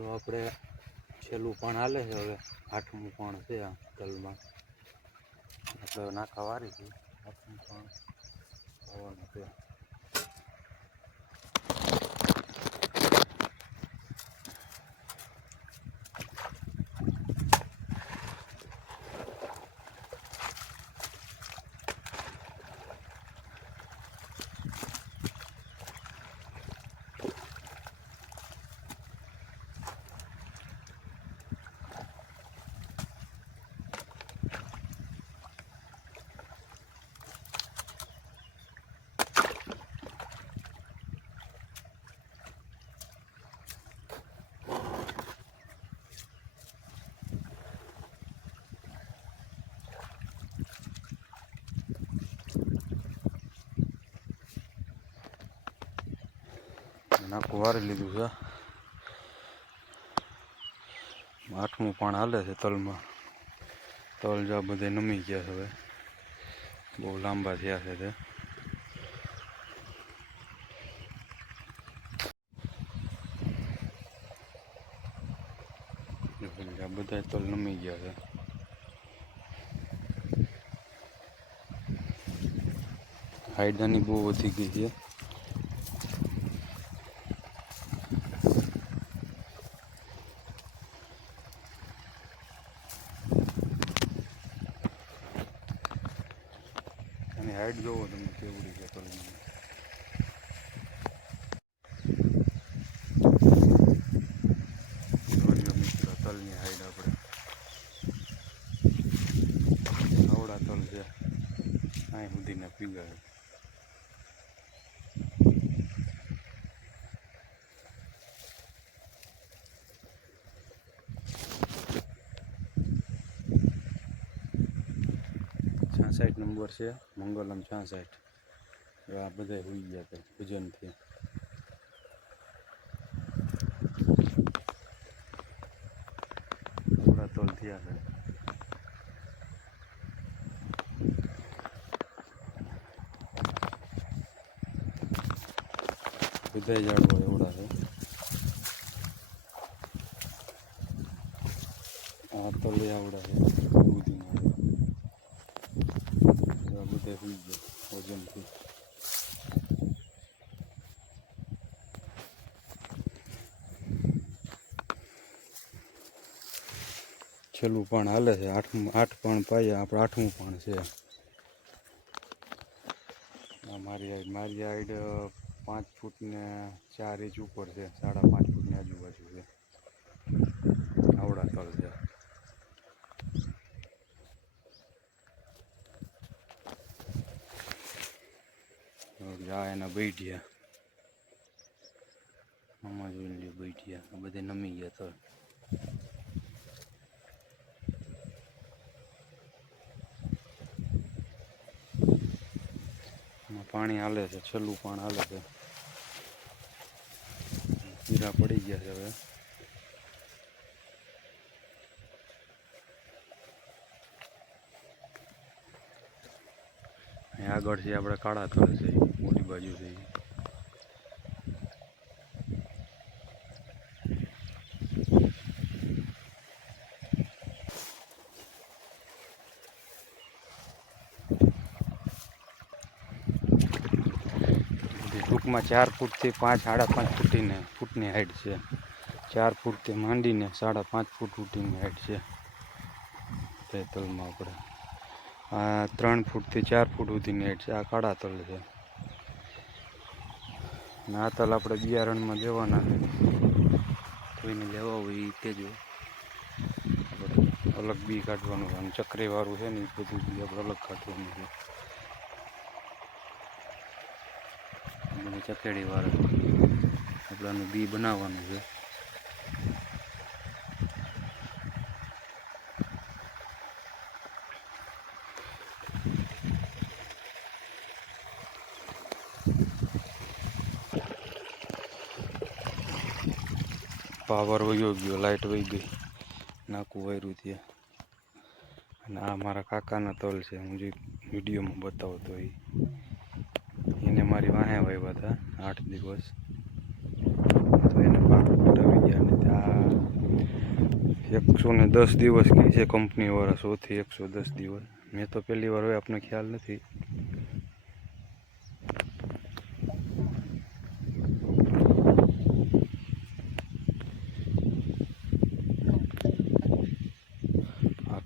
તો આપણે છેલ્લું પણ હાલે છે, હવે આઠમું પણ છે આ કલમાં આપણે નાખા વારી છે, આઠમું પણ આવવાનું છે. નાખું, વારી લીધું છે. આઠમું પણ હાલે છે તલમાં. તલ જા બધે નમી ગયા છે હવે. બહુ લાંબા થયા છે તે. બધા તલ નમી ગયા છે. હાઈડાની બહુ વધી ગઈ છે. અને હાઈટ જોવો તમે કેવડી છે જોજો મિત્રો તલની હાઈટ આપણે આવડા તલ છે અહીં સુધીના પીગા છે છાસઠ નંબર છે, મંગલમ છાસઠ. આ બધા હોઈ ગયા હતા ભજનથી થોડા તોલ થયા છે. બધા ઝાડવા એવડા છે. આ તલે આવડા છે દૂધીના આ બધા હોઈ ગયા વજનથી છેલ્લું પણ હાલે છે. આઠમું, આઠ પણ પાઈએ આપણે આઠમું પણ છે. મારી હાઈટ મારી હાઈટ પાંચ ફૂટ ને ચાર ઇંચ ઉપર છે. સાડા પાંચ ફૂટની આજુબાજુ છે. આવડા તળ છે. આ એના બેઠ્યા. આમાં જોઈ લ્યો બેઠ્યા બધે નમી ગયા તલ. પાણી હાલે છે, છેલ્લું પાણી હાલે છે. કીરા પડી ગયા છે હવે. આગળ છે, આપણે કાળા તળ છે, મોટી બાજુ છે. ટૂંકમાં ચાર ફૂટથી પાંચ, સાડા પાંચ ફૂટીને ફૂટની હાઈટ છે. ચાર ફૂટથી માંડીને સાડા પાંચ ફૂટ ફૂટીની હાઈટ છે. પેતલમાં આપણે. આ ત્રણ ફૂટથી ચાર ફૂટ સુધીની હાઈટ છે. આ કાળા તલ છે. અને આ તલ આપણે બિયારણમાં દેવાના કોઈને લેવા હોય એ કહેજો. અલગ બી કાઢવાનું અને ચક્રીવાળું છે ને એ બધું બી આપણે અલગ કાઢવાનું છે. બધું ચકેડી વાળું. આપણાનું બી બનાવવાનું છે. પાવર વયો ગયો લાઇટ વહી ગઈ. નાકું વાયરું ત્યાં અને આ મારા કાકાના તલ છે. હું જે વિડીયોમાં બતાવતો એ એને મારી વાહે વાવ્યા હતા આઠ દિવસ. તો એને પાક આવી ગયા ને ત્યાં એકસો ને દસ દિવસ કહે છે કંપનીવાળા સૌથી એકસો દસ દિવસ. મેં તો પહેલી વાર હોય આપને ખ્યાલ નથી.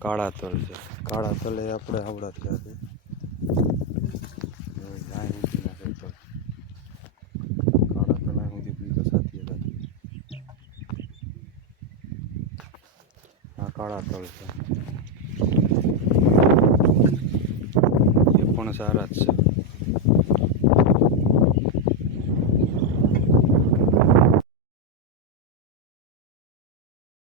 કાળા તલ છે. કાળા તલે આપણે આવડા થયા છે હવે જાય સુધીના છે તલ. કાળા તલા સુધી બીજા સાથી હતા આ કાળા તલ છે. એ પણ સારા જ છે.